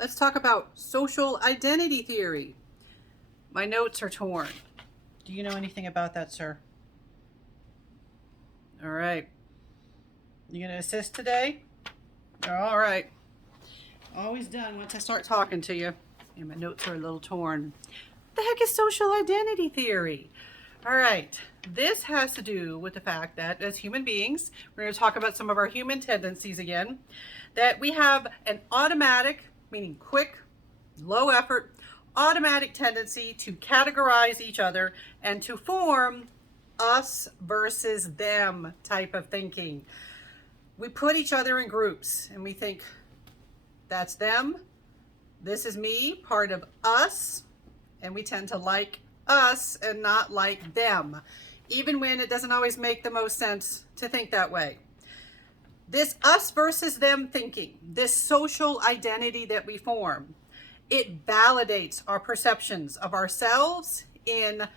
Let's talk about social identity theory. My notes are torn. Do you know anything about that, sir? All right. You going to assist today? All right. Always done once I start talking to you. And my notes are a little torn. What the heck is social identity theory? All right. This has to do with the fact that as human beings, we're going to talk about some of our human tendencies again, that we have an automatic, meaning quick, low effort, automatic tendency to categorize each other and to form us versus them type of thinking. We put each other in groups and we think, that's them, this is me, part of us, and we tend to like us and not like them, even when it doesn't always make the most sense to think that way. This us versus them thinking, this social identity that we form, it validates our perceptions of ourselves in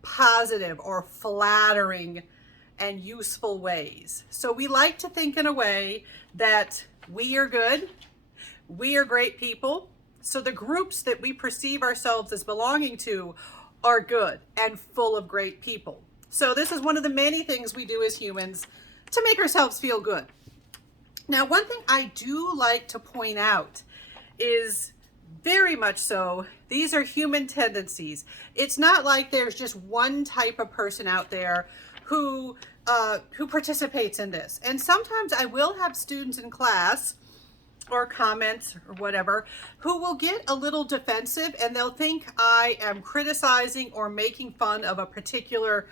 positive or flattering and useful ways. So we like to think in a way that we are good, we are great people. So the groups that we perceive ourselves as belonging to are good and full of great people. So this is one of the many things we do as humans to make ourselves feel good. Now, one thing I do like to point out is very much so, these are human tendencies. It's not like there's just one type of person out there who participates in this. And sometimes I will have students in class or comments or whatever who will get a little defensive and they'll think I am criticizing or making fun of a particular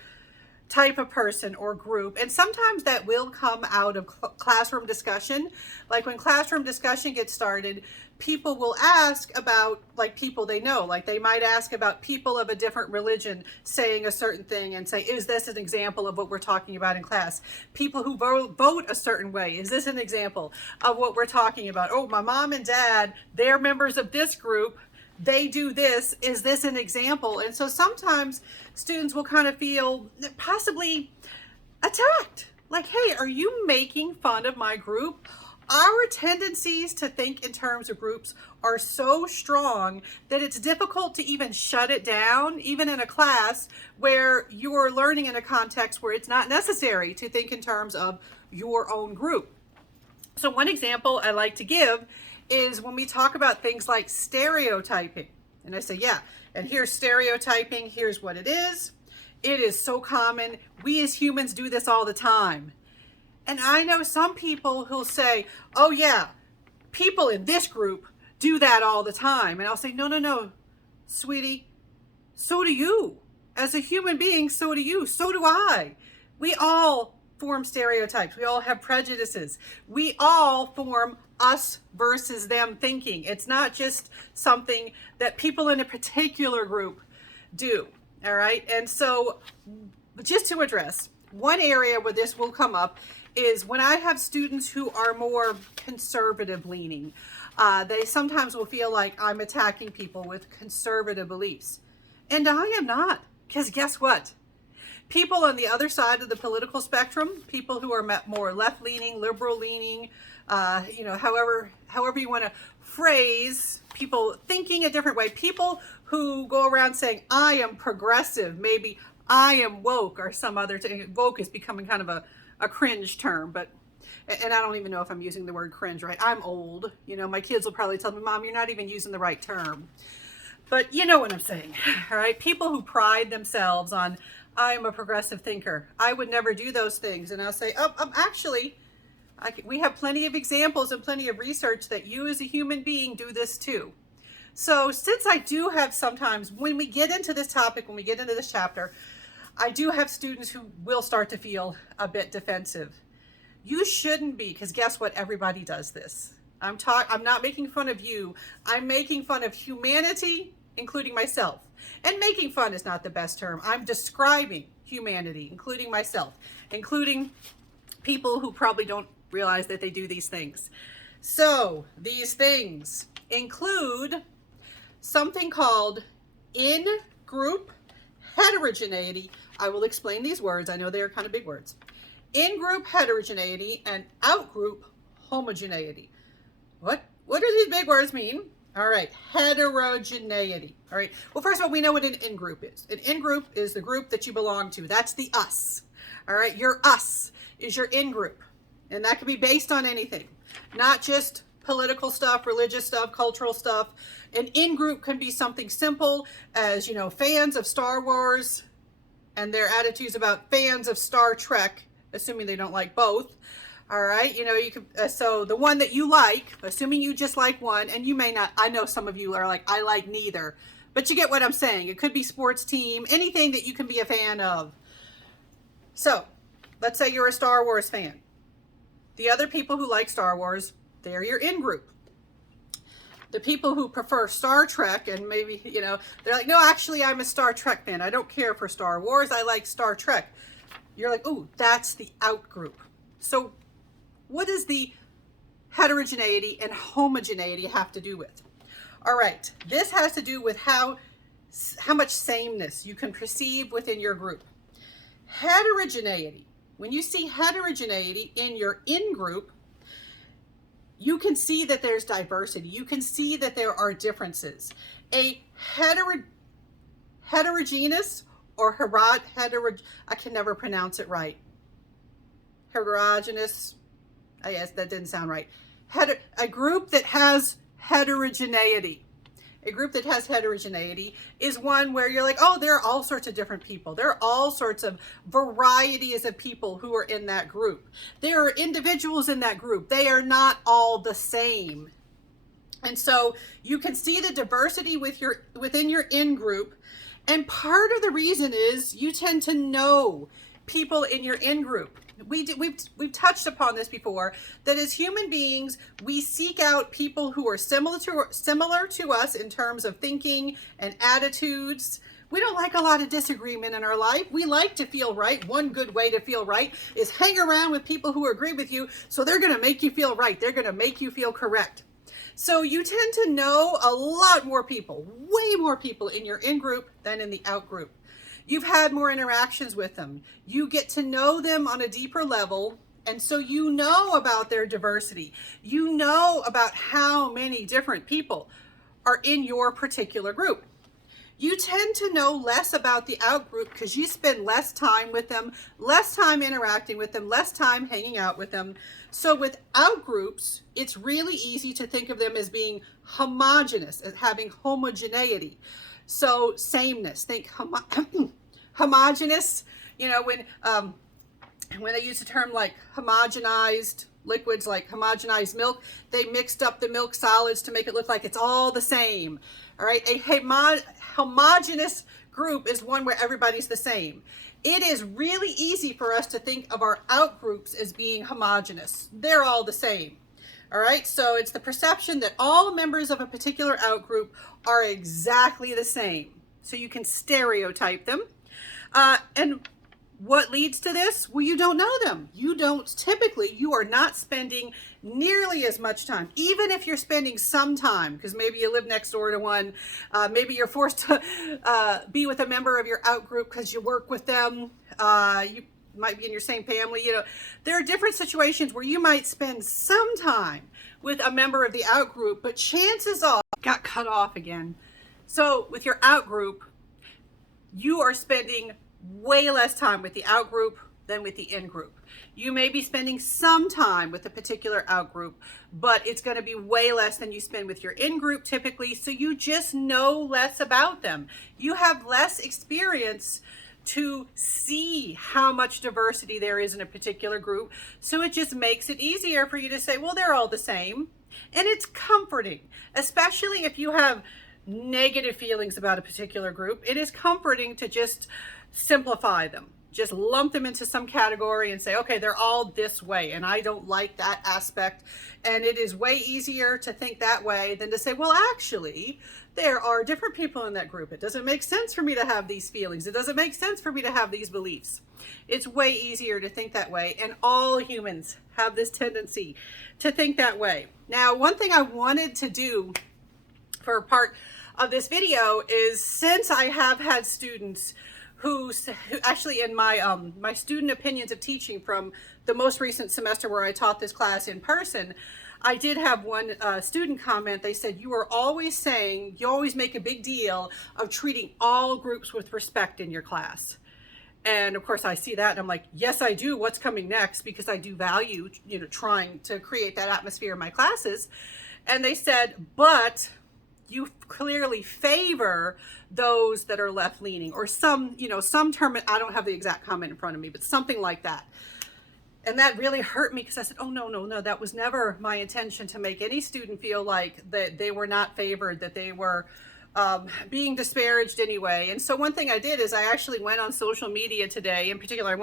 type of person or group. And sometimes that will come out of classroom discussion. Like when classroom discussion gets started, people will ask about like people they know. Like they might ask about people of a different religion saying a certain thing and say, is this an example of what we're talking about in class? People who vote a certain way, is this an example of what we're talking about? Oh, my mom and dad, they're members of this group, they do this, is this an example? And so sometimes students will kind of feel possibly attacked. Like, hey, are you making fun of my group? Our tendencies to think in terms of groups are so strong that it's difficult to even shut it down, even in a class where you're learning in a context where it's not necessary to think in terms of your own group. So one example I like to give is when we talk about things like stereotyping. And I say, yeah, and here's stereotyping, here's what it is. It is so common. We as humans do this all the time. And I know some people who'll say, oh yeah, people in this group do that all the time. And I'll say, no, sweetie, so do you. As a human being, so do you, so do I. We all form stereotypes. We all have prejudices. We all form us versus them thinking. It's not just something that people in a particular group do, all right? And so just to address, one area where this will come up is when I have students who are more conservative leaning. They sometimes will feel like I'm attacking people with conservative beliefs. And I am not, because guess what? People on the other side of the political spectrum, people who are more left-leaning, liberal-leaning, however you want to phrase, people thinking a different way, people who go around saying, I am progressive, maybe I am woke, or some other thing. Woke is becoming kind of a cringe term, and I don't even know if I'm using the word cringe right. I'm old. My kids will probably tell me, Mom, you're not even using the right term. But you know what I'm saying, all right? People who pride themselves on, I'm a progressive thinker. I would never do those things. And I'll say, actually, we have plenty of examples and plenty of research that you as a human being do this too. So since I do have sometimes, when we get into this topic, when we get into this chapter, I do have students who will start to feel a bit defensive. You shouldn't be, because guess what? Everybody does this. I'm not making fun of you. I'm making fun of humanity, including myself. And making fun is not the best term. I'm describing humanity, including myself, including people who probably don't realize that they do these things. So these things include something called in-group heterogeneity. I will explain these words. I know they are kind of big words. In-group heterogeneity and out-group homogeneity. What do these big words mean? All right, heterogeneity. All right, well, first of all, we know what an in-group is. An in-group is the group that you belong to. That's the us. All right, your us is your in-group. And that can be based on anything, not just political stuff, religious stuff, cultural stuff. An in-group can be something simple as, you know, fans of Star Wars and their attitudes about fans of Star Trek, assuming they don't like both. All right, you know, you can, so the one that you like, assuming you just like one, and you may not, I know some of you are like, I like neither, but you get what I'm saying. It could be sports team, anything that you can be a fan of. So let's say you're a Star Wars fan. The other people who like Star Wars, they're your in-group. The people who prefer Star Trek, and maybe, you know, they're like, no, actually, I'm a Star Trek fan. I don't care for Star Wars. I like Star Trek. You're like, ooh, that's the out-group. So what does the heterogeneity and homogeneity have to do with? All right, this has to do with how much sameness you can perceive within your group. Heterogeneity, when you see heterogeneity in your in-group, you can see that there's diversity. You can see that there are differences. A heterogeneous or I can never pronounce it right. Heterogeneous, yes, that didn't sound right. A group that has heterogeneity. A group that has heterogeneity is one where you're like, oh, there are all sorts of different people. There are all sorts of varieties of people who are in that group. There are individuals in that group. They are not all the same. And so you can see the diversity within your in-group. And part of the reason is you tend to know people in your in-group. We've touched upon this before, that as human beings, we seek out people who are similar to us in terms of thinking and attitudes. We don't like a lot of disagreement in our life. We like to feel right. One good way to feel right is hang around with people who agree with you, so they're going to make you feel right. They're going to make you feel correct. So you tend to know a lot more people, way more people in your in-group than in the out-group. You've had more interactions with them. You get to know them on a deeper level, and so you know about their diversity. You know about how many different people are in your particular group. You tend to know less about the out-group because you spend less time with them, less time interacting with them, less time hanging out with them. So with out-groups, it's really easy to think of them as being homogeneous, as having homogeneity. So sameness, think homogeneous, you know, when they use the term like homogenized liquids, like homogenized milk, they mixed up the milk solids to make it look like it's all the same. All right, a homogeneous group is one where everybody's the same. It is really easy for us to think of our out groups as being homogeneous. They're all the same. All right, so it's the perception that all members of a particular out group are exactly the same. So you can stereotype them. And what leads to this? Well, you don't know them. You are not spending nearly as much time, even if you're spending some time, because maybe you live next door to one, maybe you're forced to be with a member of your out group because you work with them, you might be in your same family, you know, there are different situations where you might spend some time with a member of the out group, but chances are, got cut off again. So with your out group, you are spending way less time with the out group than with the in group. You may be spending some time with a particular out group, but it's going to be way less than you spend with your in group typically. So you just know less about them. You have less experience to see how much diversity there is in a particular group. So it just makes it easier for you to say, well, they're all the same. And it's comforting, especially if you have negative feelings about a particular group. It is comforting to just simplify them, just lump them into some category and say, okay, they're all this way, and I don't like that aspect. And it is way easier to think that way than to say, well, actually, there are different people in that group. It doesn't make sense for me to have these feelings. It doesn't make sense for me to have these beliefs. It's way easier to think that way, and all humans have this tendency to think that way. Now, one thing I wanted to do for part of this video is, since I have had students who actually in my student opinions of teaching from the most recent semester where I taught this class in person, I did have one student comment. They said, you always make a big deal of treating all groups with respect in your class. And of course I see that and I'm like, yes, I do. What's coming next? Because I do value, trying to create that atmosphere in my classes. And they said, but you clearly favor those that are left leaning, or some term. I don't have the exact comment in front of me, but something like that. And that really hurt me because I said, oh, no, that was never my intention, to make any student feel like that they were not favored, that they were being disparaged anyway. And so one thing I did is I actually went on social media today. In particular, I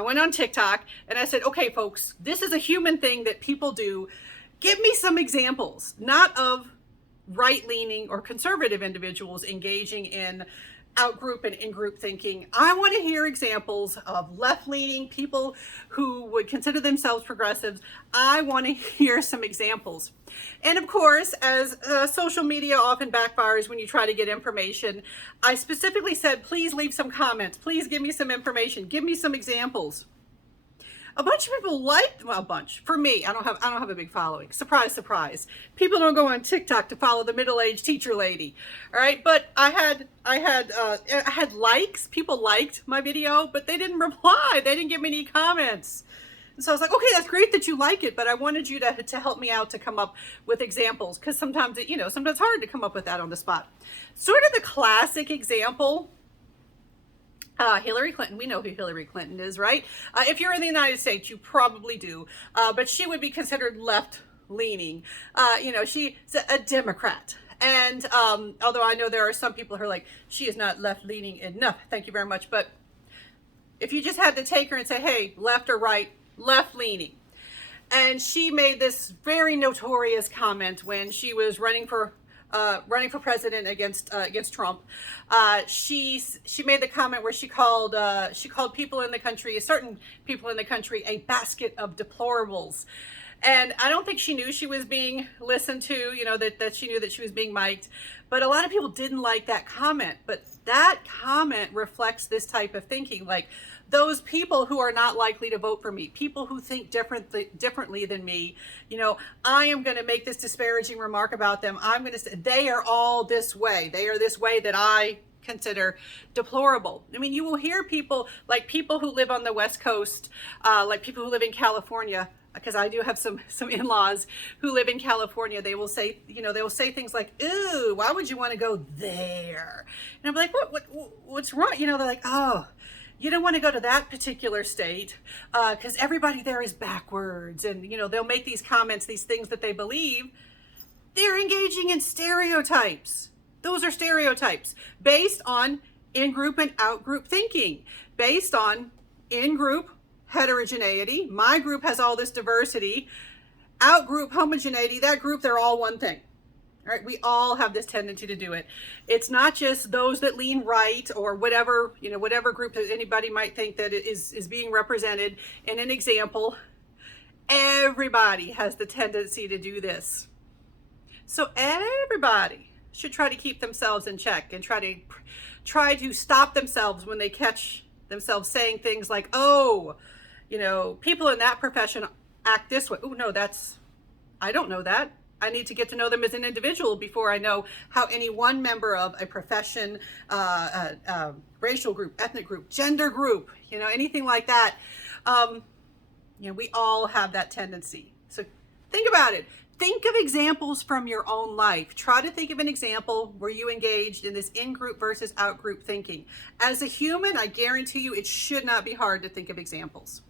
went on TikTok and I said, okay, folks, this is a human thing that people do. Give me some examples, not of right-leaning or conservative individuals engaging in out-group and in-group thinking. I want to hear examples of left-leaning people who would consider themselves progressives. I want to hear some examples. And of course, as social media often backfires when you try to get information, I specifically said, please leave some comments. Please give me some information. Give me some examples. A bunch of people liked, well, a bunch. For me, I don't have a big following. Surprise, surprise. People don't go on TikTok to follow the middle-aged teacher lady. All right, but I had likes. People liked my video, but they didn't reply. They didn't give me any comments. And so I was like, okay, that's great that you like it, but I wanted you to help me out to come up with examples, because sometimes sometimes it's hard to come up with that on the spot. Sort of the classic example. Hillary Clinton, we know who Hillary Clinton is, right? If you're in the United States, you probably do, but she would be considered left-leaning. She's a Democrat. And although I know there are some people who are like, she is not left-leaning enough, thank you very much. But if you just had to take her and say, hey, left or right, left-leaning. And she made this very notorious comment when she was running for president against Trump. She made the comment where she called people in the country, certain people in the country, a basket of deplorables. And I don't think she knew she was being listened to, that she knew that she was being mic'd. But a lot of people didn't like that comment. But that comment reflects this type of thinking, like those people who are not likely to vote for me, people who think differently than me, I am going to make this disparaging remark about them. I'm going to say they are all this way. They are this way that I consider deplorable. I mean, you will hear people who live on the West Coast, like people who live in California, because I do have some in-laws who live in California. They will say, they will say things like, ooh, why would you want to go there? And I'm like, what's wrong? They're like, oh, you don't want to go to that particular state because everybody there is backwards. And, they'll make these comments, these things that they believe. They're engaging in stereotypes. Those are stereotypes based on in-group and out-group thinking, based on in-group heterogeneity. My group has all this diversity. Out-group homogeneity, that group, they're all one thing. All right, we all have this tendency to do it. It's not just those that lean right or whatever, whatever group that anybody might think that is being represented in an example. Everybody has the tendency to do this. So everybody should try to keep themselves in check and try to stop themselves when they catch themselves saying things like, oh, people in that profession act this way. Oh, no, I don't know that. I need to get to know them as an individual before I know how any one member of a profession, racial group, ethnic group, gender group, anything like that. We all have that tendency. So think about it. Think of examples from your own life. Try to think of an example where you engaged in this in-group versus out-group thinking. As a human, I guarantee you it should not be hard to think of examples.